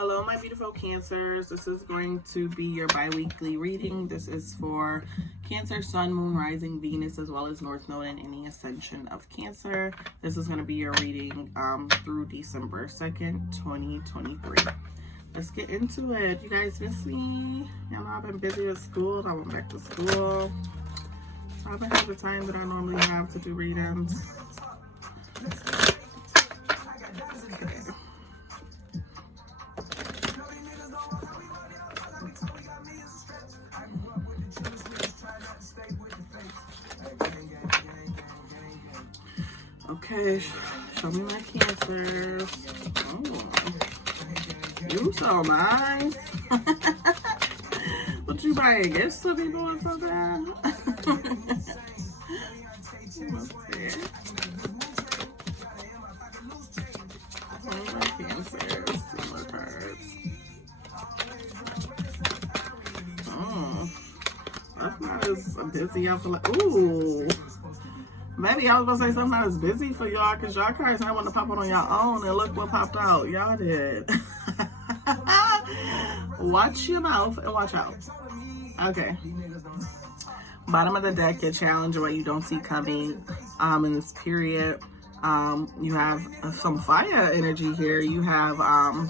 Hello, my beautiful Cancers. This is going to be your bi-weekly reading. This is for Cancer, Sun, Moon, Rising, Venus, as well as North Node and any ascension of Cancer. This is going to be your reading through December 2nd, 2023. Let's get into it. You guys miss me? You know, I've been busy with school. I went back to school. I haven't had the time that I normally have to do readings. Okay, show me my Cancers. Oh, you so nice. What, you buying gifts to people or something? Let's see. My Cancers, two more cards. Oh, that's not as busy. I feel like, ooh. Maybe I was gonna say something that was busy for y'all because y'all cards I want to pop it on your own, and look what popped out. Y'all did. Watch your mouth and watch out. Okay. Bottom of the deck, your challenge, what you don't see coming in this period. You have some fire energy here. You have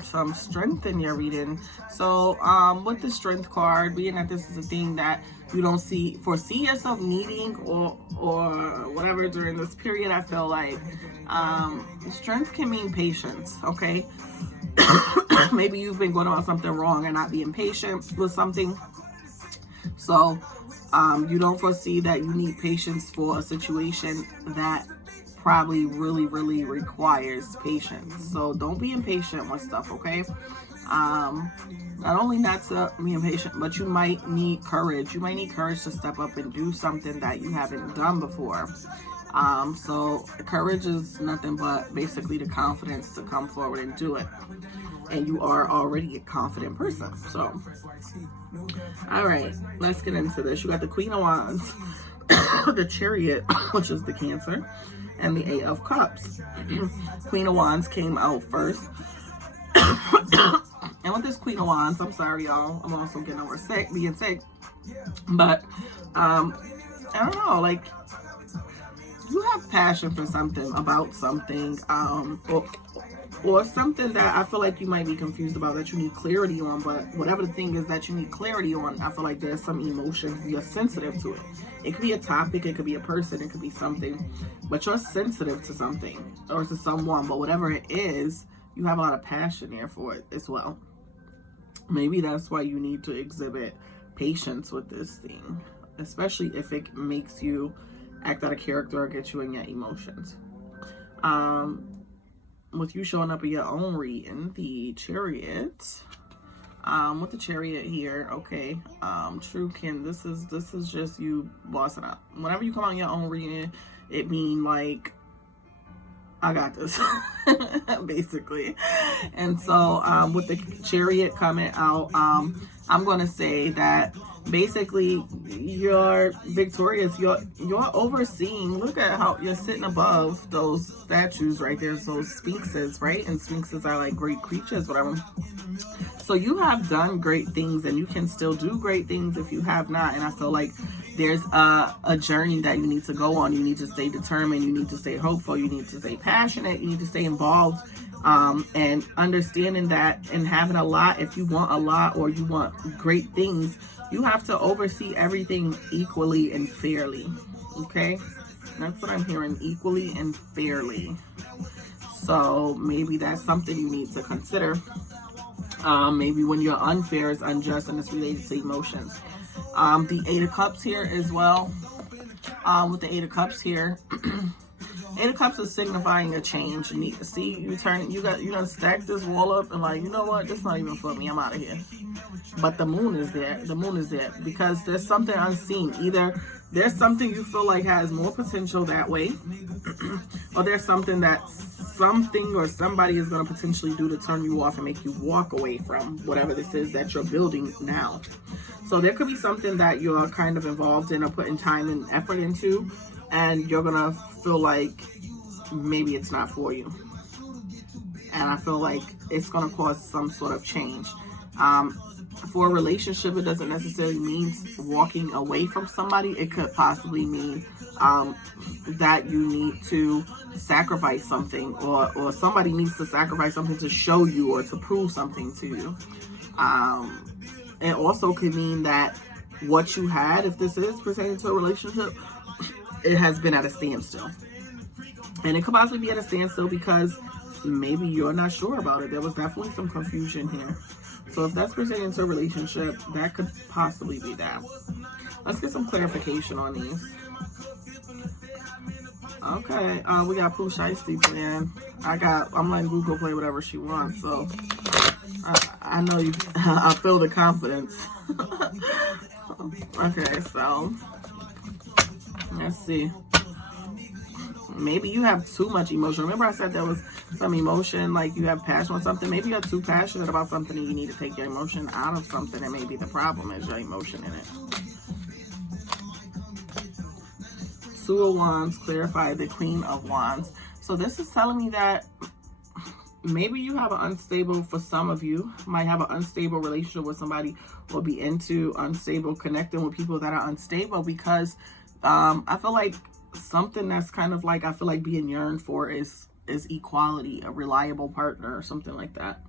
some strength in your reading. So with the strength card, being that this is a thing that you don't foresee yourself needing or whatever during this period, I feel like strength can mean patience. Okay. Maybe you've been going about something wrong and not being patient with something. So you don't foresee that you need patience for a situation that probably really requires patience. So don't be impatient with stuff, okay? Not only not to be impatient, but you might need courage. You might need courage to step up and do something that you haven't done before. So courage is nothing but basically the confidence to come forward and do it. And you are already a confident person. So, all right, let's get into this. You got the Queen of Wands, the Chariot, which is the Cancer, and the Eight of Cups. Queen of Wands came out first. And with this Queen of Wands, I'm sorry, y'all. I'm also getting over being sick. But, I don't know, like, you have passion for something, about something, or something that I feel like you might be confused about, that you need clarity on. But whatever the thing is that you need clarity on, I feel like there's some emotions, you're sensitive to it. It could be a topic, it could be a person, it could be something, but you're sensitive to something or to someone. But whatever it is, you have a lot of passion there for it as well. Maybe that's why you need to exhibit patience with this thing, especially if it makes you act out of character or get you in your emotions. With you showing up in your own reading, the Chariot, with the Chariot here, okay, true Kin, this is just you bossing up. Whenever you come out in your own reading, it mean like, I got this, basically. And so with the Chariot coming out, I'm going to say that basically you're victorious. You're overseeing. Look at how you're sitting above those statues right there, those sphinxes, right? And sphinxes are like great creatures, whatever. So you have done great things, and you can still do great things if you have not. And I feel like there's a journey that you need to go on. You need to stay determined. You need to stay hopeful. You need to stay passionate. You need to stay involved, and understanding that, and having a lot. If you want a lot or you want great things, you have to oversee everything equally and fairly. Okay, that's what I'm hearing, equally and fairly. So maybe that's something you need to consider. Maybe when you're unfair, it's unjust, and it's related to emotions. The Eight of Cups here as well. With the Eight of Cups here, Eight of Cups is signifying a change. You need to see, you done stacked this wall up and like, you know what, this not even for me, I'm out of here. But the moon is there. The moon is there because there's something unseen. Either there's something you feel like has more potential that way, or there's something that something or somebody is going to potentially do to turn you off and make you walk away from whatever this is that you're building now. So there could be something that you're kind of involved in or putting time and effort into, and you're going to feel like maybe it's not for you. and I feel like it's going to cause some sort of change. For a relationship, it doesn't necessarily mean walking away from somebody. It could possibly mean that you need to sacrifice something, or somebody needs to sacrifice something to show you or to prove something to you. It also could mean that what you had, if this is pertaining to a relationship, it has been at a standstill. And it could possibly be at a standstill because maybe you're not sure about it. There was definitely some confusion here. So if that's pertaining to a relationship, that could possibly be that. Let's get some clarification on these. Okay, we got Pooh Shiesty playing. I'm letting Google play whatever she wants, so I know you. I feel the confidence. Okay, so let's see. Maybe you have too much emotion. Remember I said there was some emotion, like you have passion on something. Maybe you're too passionate about something and you need to take your emotion out of something, and maybe the problem is your emotion in it. Two of Wands, clarify the Queen of Wands. So this is telling me that maybe you have an unstable, for some of you, might have an unstable relationship with somebody, or be into unstable, connecting with people that are unstable, because I feel like something that's kind of like, I feel like being yearned for is equality, a reliable partner or something like that.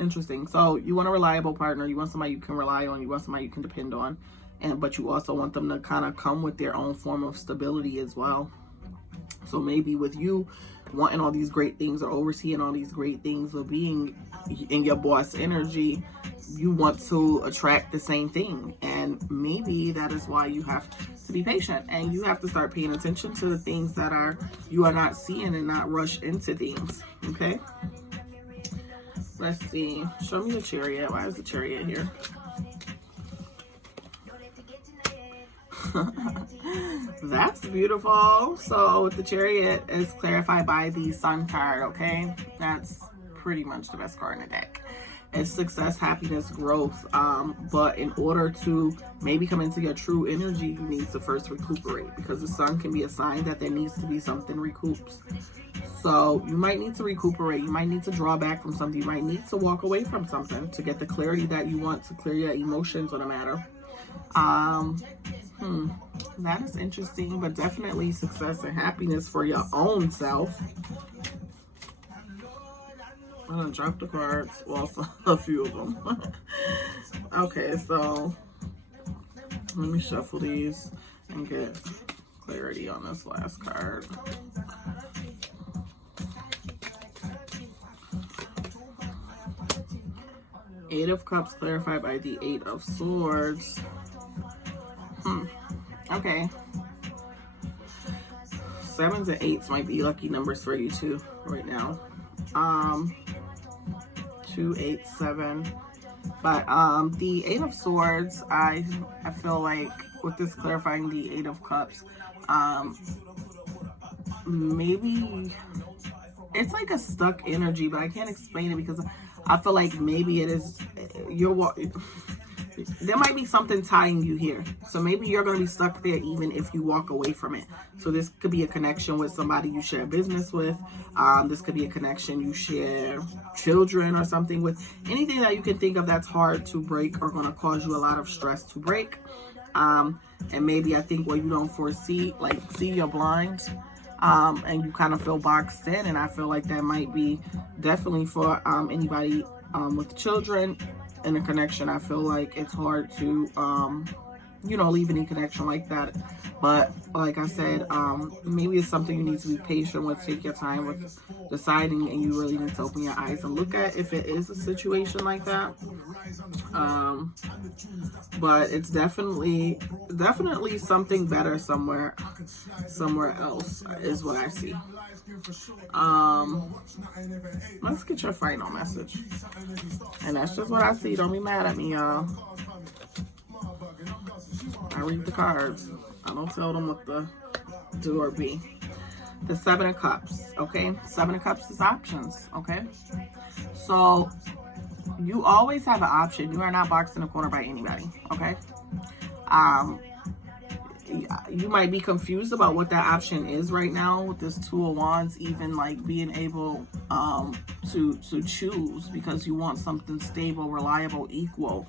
Interesting. So you want a reliable partner, you want somebody you can rely on, you want somebody you can depend on, but you also want them to kind of come with their own form of stability as well. So maybe with you wanting all these great things or overseeing all these great things, or being in your boss energy, you want to attract the same thing. And maybe that is why you have to be patient, and you have to start paying attention to the things that you are not seeing, and not rush into things. Okay, let's see. Show me the Chariot. Why is the Chariot here? That's beautiful. So the Chariot is clarified by the Sun card. Okay, that's pretty much the best card in the deck. It's success, happiness, growth, but in order to maybe come into your true energy, you need to first recuperate, because the Sun can be a sign that there needs to be something recoups. So you might need to recuperate, you might need to draw back from something, you might need to walk away from something to get the clarity that you want, to clear your emotions on a matter. That is interesting, but definitely success and happiness for your own self. I'm gonna drop the cards, well, a few of them. Okay, so let me shuffle these and get clarity on this last card. Eight of Cups clarified by the Eight of Swords. Okay. 7s and 8s might be lucky numbers for you too right now. 2, 8, 7. But the Eight of Swords, I feel like with this clarifying the Eight of Cups, maybe it's like a stuck energy, but I can't explain it, because I feel like maybe it is there might be something tying you here. So maybe you're going to be stuck there even if you walk away from it. So this could be a connection with somebody you share business with. This could be a connection you share children or something with. Anything that you can think of that's hard to break or going to cause you a lot of stress to break. And maybe I think what you don't foresee, like see you're blind, and you kind of feel boxed in. And I feel like that might be definitely for anybody with children in a connection. I feel like it's hard to leave any connection like that, but like I said, maybe it's something you need to be patient with, take your time with deciding, and you really need to open your eyes and look at if it is a situation like that. But it's definitely something better somewhere else is what I see. Let's get your final message. And that's just what I see. Don't be mad at me, y'all. I read the cards. I don't tell them what to do or be. The Seven of Cups, okay? Seven of Cups is options, okay? So you always have an option. You are not boxed in a corner by anybody, okay? you might be confused about what that option is right now with this Two of Wands, even like being able to choose, because you want something stable, reliable, equal.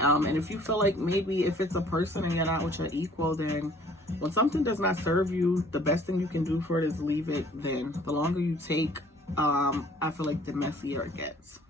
And if you feel like maybe if it's a person and you're not with your equal, then when something does not serve you, the best thing you can do for it is leave it. Then the longer you take, I feel like the messier it gets.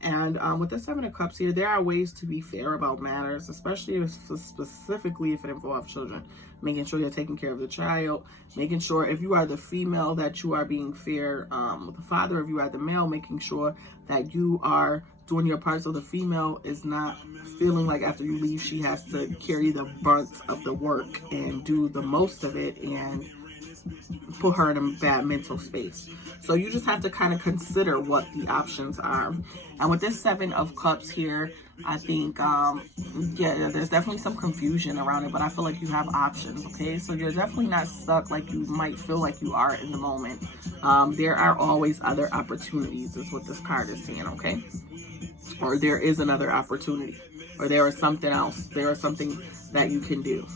And with the Seven of Cups here, there are ways to be fair about matters, especially specifically if it involves children. Making sure you're taking care of the child, making sure if you are the female that you are being fair with the father, if you are the male, making sure that you are doing your part so the female is not feeling like after you leave she has to carry the brunt of the work and do the most of it and put her in a bad mental space. So you just have to kind of consider what the options are. And with this Seven of Cups here, I think, yeah, there's definitely some confusion around it, but I feel like you have options, okay? So you're definitely not stuck like you might feel like you are in the moment. There are always other opportunities is what this card is saying, okay? Or there is another opportunity, or there is something else. There is something that you can do.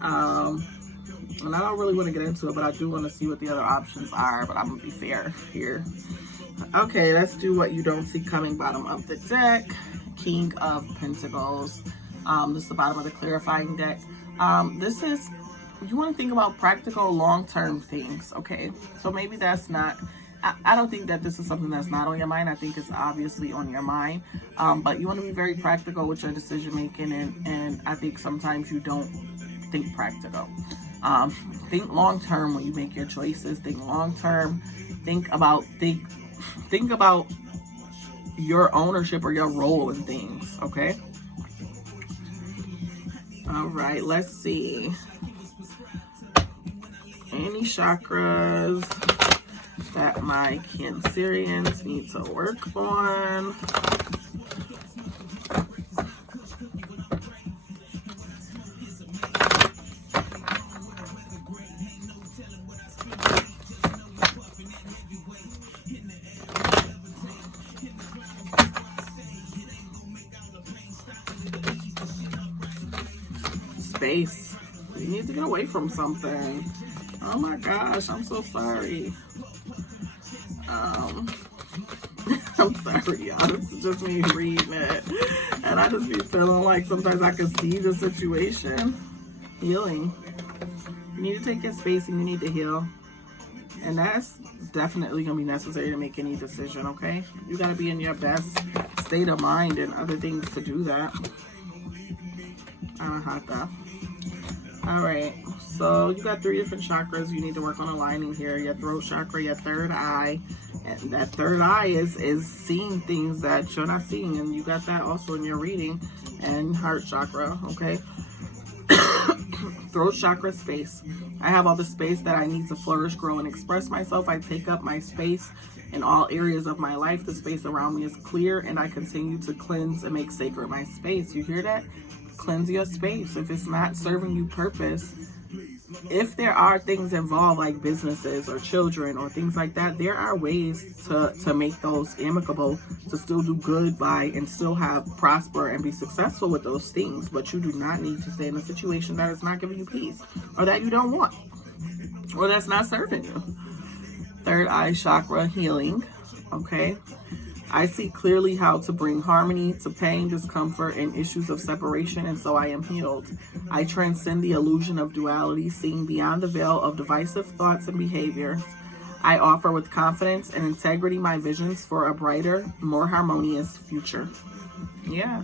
And I don't really want to get into it, but I do want to see what the other options are, but I'm going to be fair here. Okay, let's do what you don't see coming, bottom of the deck. King of Pentacles. This is the bottom of the clarifying deck. This is, you want to think about practical long-term things, okay? So maybe that's not, I don't think that this is something that's not on your mind. I think it's obviously on your mind. But you want to be very practical with your decision making, and I think sometimes you don't think practical. Think long term when you make your choices. Think long term. Think about your ownership or your role in things, okay? All right, let's see. Any chakras that my Cancerians need to work on? Space. You need to get away from something. Oh my gosh, I'm so sorry. I'm sorry, y'all. This is just me reading it. And I just be feeling like sometimes I can see the situation. Healing. You need to take your space and you need to heal. And that's definitely going to be necessary to make any decision, okay? You got to be in your best state of mind and other things to do that. Anahata. All right, so you got 3 different chakras you need to work on aligning here. Your throat chakra, your third eye, and that third eye is seeing things that you're not seeing, and you got that also in your reading. And heart chakra, okay? Throat chakra, space. I have all the space that I need to flourish, grow, and express myself. I take up my space in all areas of my life. The space around me is clear, and I continue to cleanse and make sacred my space. You hear that? Cleanse your space. If it's not serving you purpose, if there are things involved like businesses or children or things like that, there are ways to make those amicable, to still do good by and still have prosper and be successful with those things. But you do not need to stay in a situation that is not giving you peace, or that you don't want, or that's not serving you. Third eye chakra, healing, okay? I see clearly how to bring harmony to pain, discomfort, and issues of separation, and so I am healed. I transcend the illusion of duality, seeing beyond the veil of divisive thoughts and behaviors. I offer with confidence and integrity my visions for a brighter, more harmonious future. Yeah,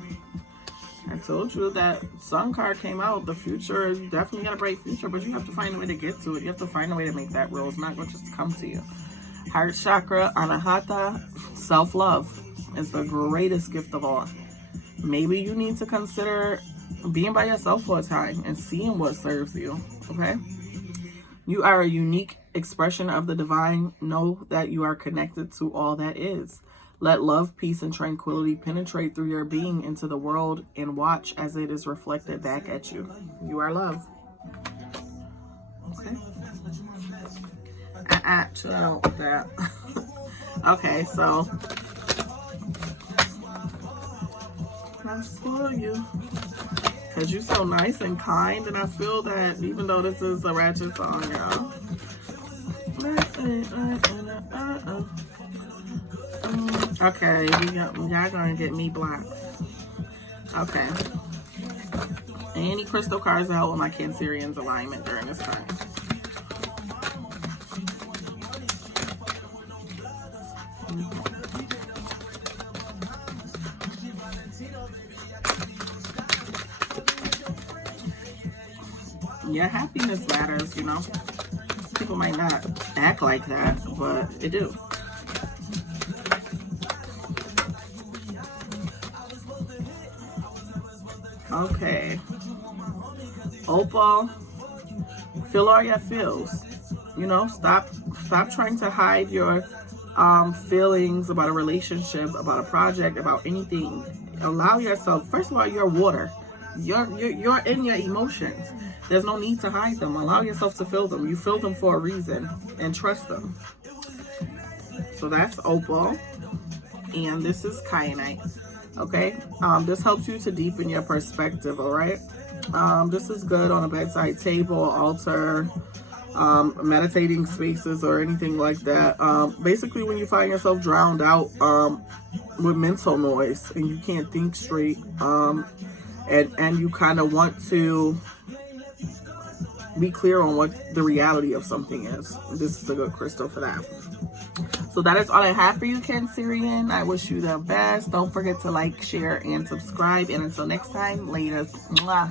I told you that Sun card came out. The future is definitely got a bright future, but you have to find a way to get to it. You have to find a way to make that real. It's not going to just come to you. Heart chakra, Anahata, self-love is the greatest gift of all. Maybe you need to consider being by yourself for a time and seeing what serves you, okay? You are a unique expression of the divine. Know that you are connected to all that is. Let love, peace, and tranquility penetrate through your being into the world, and watch as it is reflected back at you. You are love. Okay. Chill out with that. Okay, so that's for you. Because you're so nice and kind, and I feel that even though this is a ratchet song, y'all. Okay, y'all gonna get me blocked. Okay. Any crystal cards to help with my Cancerian's alignment during this time? Yeah, happiness matters, you know. People might not act like that, but they do. Okay. Opal, feel all your feels. You know, stop trying to hide your feelings about a relationship, about a project, about anything. Allow yourself. First of all, you're water. You're in your emotions. There's no need to hide them. Allow yourself to feel them. You feel them for a reason, and trust them. So that's opal, and this is kyanite. Okay, this helps you to deepen your perspective. All right, this is good on a bedside table, altar, meditating spaces, or anything like that. Basically, when you find yourself drowned out with mental noise and you can't think straight, and you kind of want to be clear on what the reality of something is. This is a good crystal for that. So that is all I have for you, Cancerian. I wish you the best. Don't forget to like, share, and subscribe. And until next time, later. Mwah.